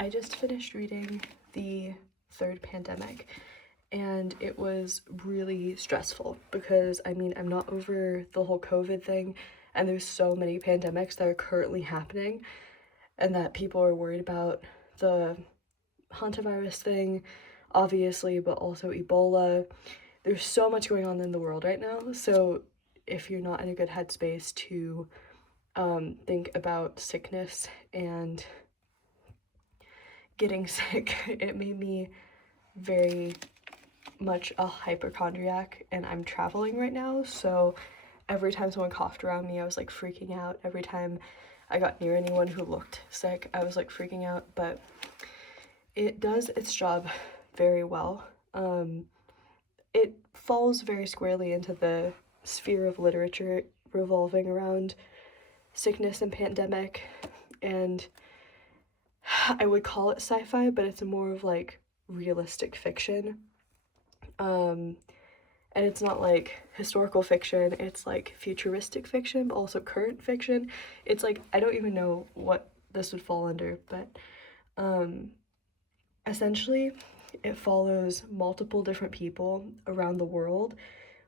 I just finished reading The Third Pandemic, and it was really stressful because I'm not over the whole COVID thing, and there's so many pandemics that are currently happening, and that people are worried about the hantavirus thing, obviously, but also Ebola. There's so much going on in the world right now, so if you're not in a good headspace to think about sickness and getting sick, it made me very much a hypochondriac, and I'm traveling right now, so every time someone coughed around me, I was like freaking out. Every time I got near anyone who looked sick, I was like freaking out, but it does its job very well. It falls very squarely into the sphere of literature revolving around sickness and pandemic, and I would call it sci-fi, but it's more of like realistic fiction. And it's not like historical fiction, it's like futuristic fiction, but also current fiction. It's like, I don't even know what this would fall under, but essentially it follows multiple different people around the world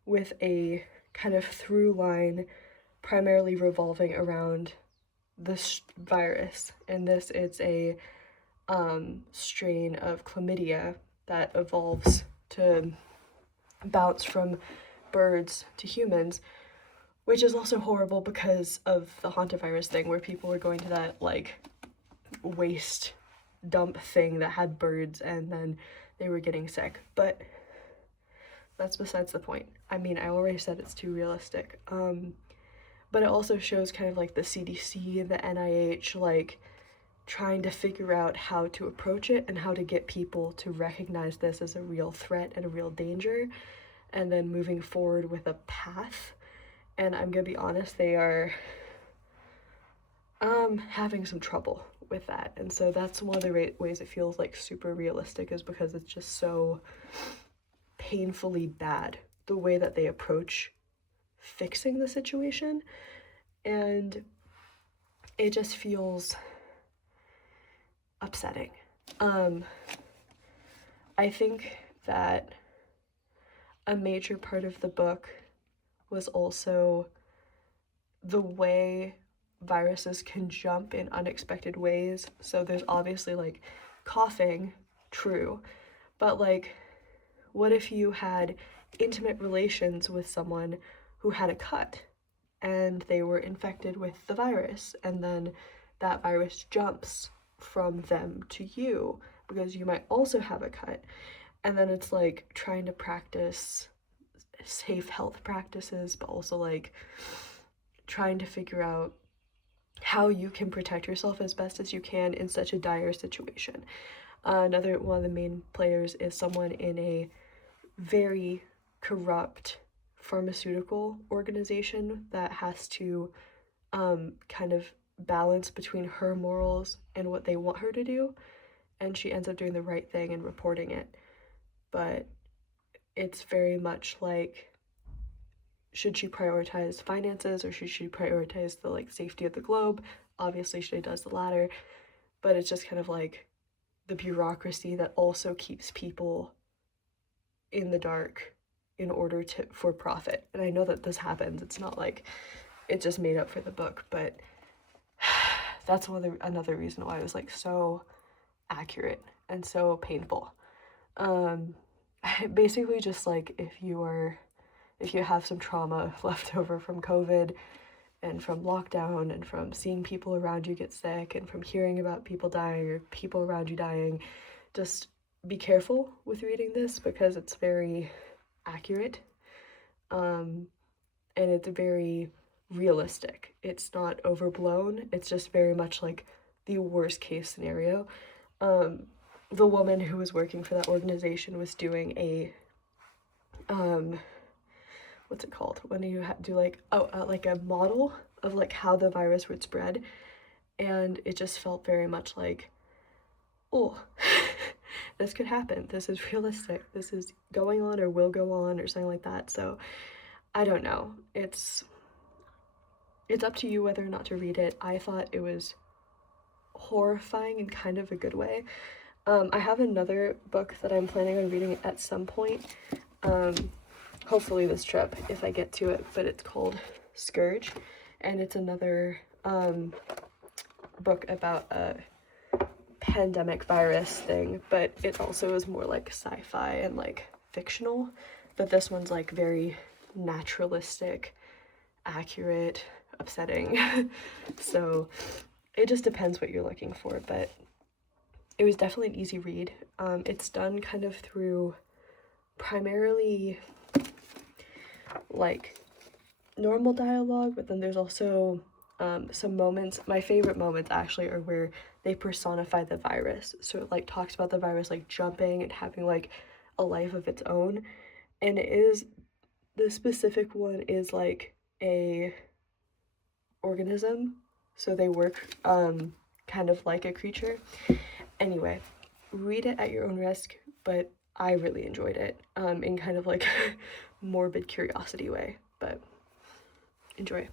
with a kind of through line primarily revolving around this virus. And this it's a strain of chlamydia that evolves to bounce from birds to humans, which is also horrible because of the hantavirus thing where people were going to that like waste dump thing that had birds and then they were getting sick. But that's besides the point. I already said it's too realistic. But it also shows kind of like the CDC, the NIH, like trying to figure out how to approach it and how to get people to recognize this as a real threat and a real danger, and then moving forward with a path. And I'm gonna be honest, they are having some trouble with that. And so that's one of the ways it feels like super realistic, is because it's just so painfully bad the way that they approach fixing the situation. And it just feels upsetting. I think that a major part of the book was also the way viruses can jump in unexpected ways. So there's obviously like coughing, true, but like, what if you had intimate relations with someone who had a cut and they were infected with the virus, and then that virus jumps from them to you because you might also have a cut? And then it's like trying to practice safe health practices, but also like trying to figure out how you can protect yourself as best as you can in such a dire situation. Another one of the main players is someone in a very corrupt pharmaceutical organization that has to kind of balance between her morals and what they want her to do, and she ends up doing the right thing and reporting it. But it's very much like, should she prioritize finances or should she prioritize the like safety of the globe? Obviously she does the latter, but it's just kind of like the bureaucracy that also keeps people in the dark in order to for profit. And I know that this happens. It's not like it's just made up for the book, but that's another reason why it was like so accurate and so painful. Basically just like if you have some trauma left over from COVID and from lockdown and from seeing people around you get sick and from hearing about people dying or people around you dying, just be careful with reading this because it's very accurate. And it's very realistic. It's not overblown. It's just very much like the worst case scenario. The woman who was working for that organization was doing a what's it called when you do like like a model of like how the virus would spread, and it just felt very much like, oh, this could happen, this is realistic, this is going on or will go on or something like that. So I don't know, it's up to you whether or not to read it. I thought it was horrifying in kind of a good way. I have another book that I'm planning on reading at some point, hopefully this trip if I get to it, but it's called Scourge, and it's another book about a pandemic virus thing, but it also is more like sci-fi and like fictional, but this one's like very naturalistic, accurate, upsetting. So it just depends what you're looking for, but it was definitely an easy read. It's done kind of through primarily like normal dialogue, but then there's also some moments. My favorite moments actually are where they personify the virus. So it like talks about the virus like jumping and having like a life of its own. And it is, the specific one is like a organism. So they work kind of like a creature. Anyway, read it at your own risk, but I really enjoyed it in kind of like morbid curiosity way, but enjoy.